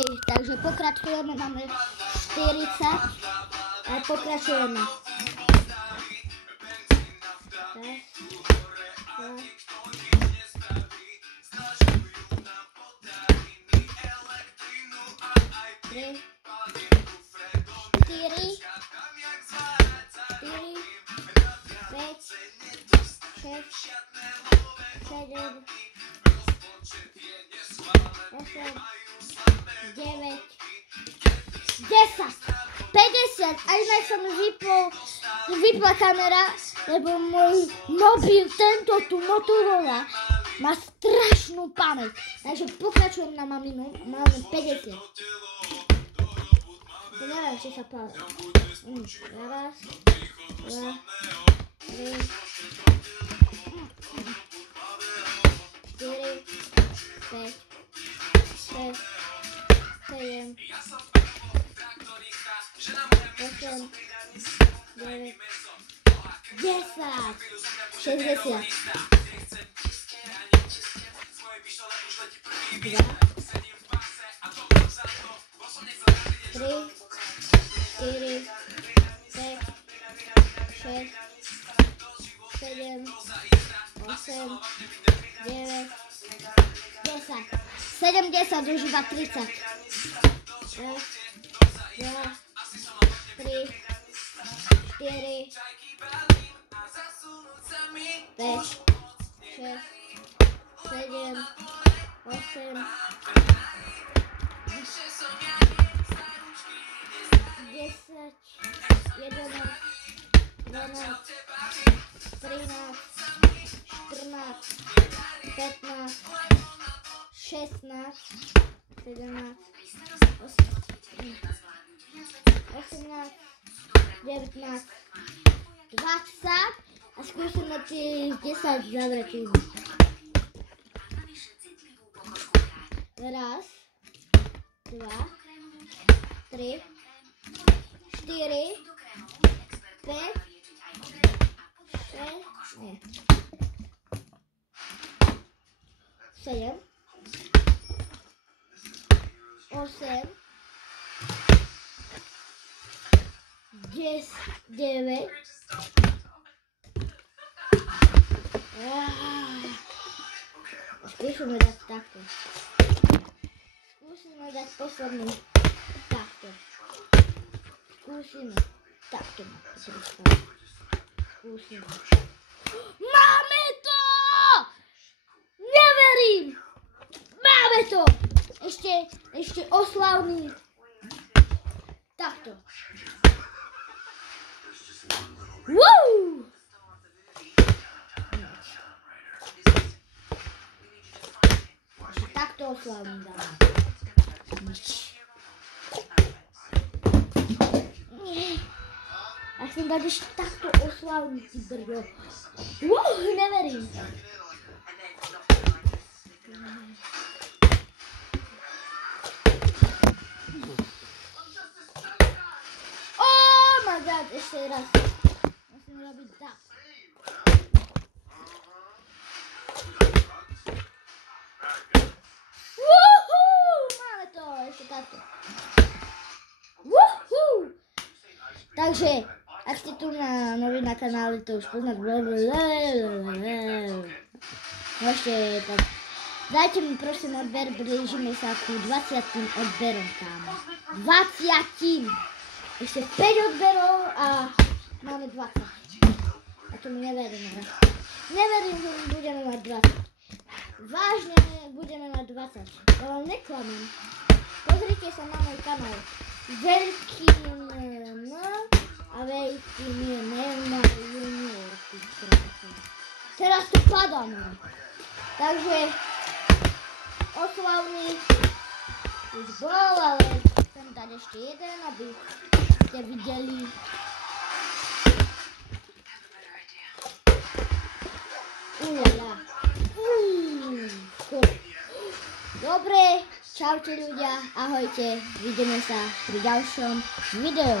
Takže pokračujeme, máme 40 a pokračujeme. A inak som vypla kamera, lebo môj mobil, tento tu Motorola, má strašnú pamäť. Takže pokračujem na maminu, máme 50. To neviem, či sa pále. Raz, dva, tri, 4, 5, 6, 7, 8, 9, 10, 60, 2, 3, 4, 5, 6, 7, 8, 9, 10, 70, už iba 30. 1, 2, 3, 4, 5, 6, 7, 8, 10, 11, 12, 13, 14, 15, 16, 17, 18, 19, 20 a skúsime tých 10 zavretých. Raz, 2, 3, 4, 5, 6, nie, 7, 8, 10, 9. Skúsime dať takto. Skúsime dať posledný takto. Skúsime takto. Skúsime. Máme to! Neverím! Máme to! Ešte oslavný. Takto. Woo! Takto oslavný dáme. A chcem dať ešte takto oslavný, ty brdo. Neverím. Oh my god, ešte raz. Musím robiť tak. Máme to, ešte takto. Takže, ak ste tu noví na kanále, to už poznáte. Môžete tak. Dajte mi prosím odber, blížime sa ku 20 odberom, kámo. 20! Ešte 5 odberov a máme 20. A to mi neverím. Neverím, že my budeme mať 20. Vážne budeme mať 20. Ja vám neklamem. Pozrite sa na môj kanál. Veľký M a veľký M na junior. Teraz to padám. Takže oslavný už bol, ale chcem dať ešte jeden, aby ste videli. Dobre, čaute ľudia, ahojte, vidíme sa pri ďalšom videu.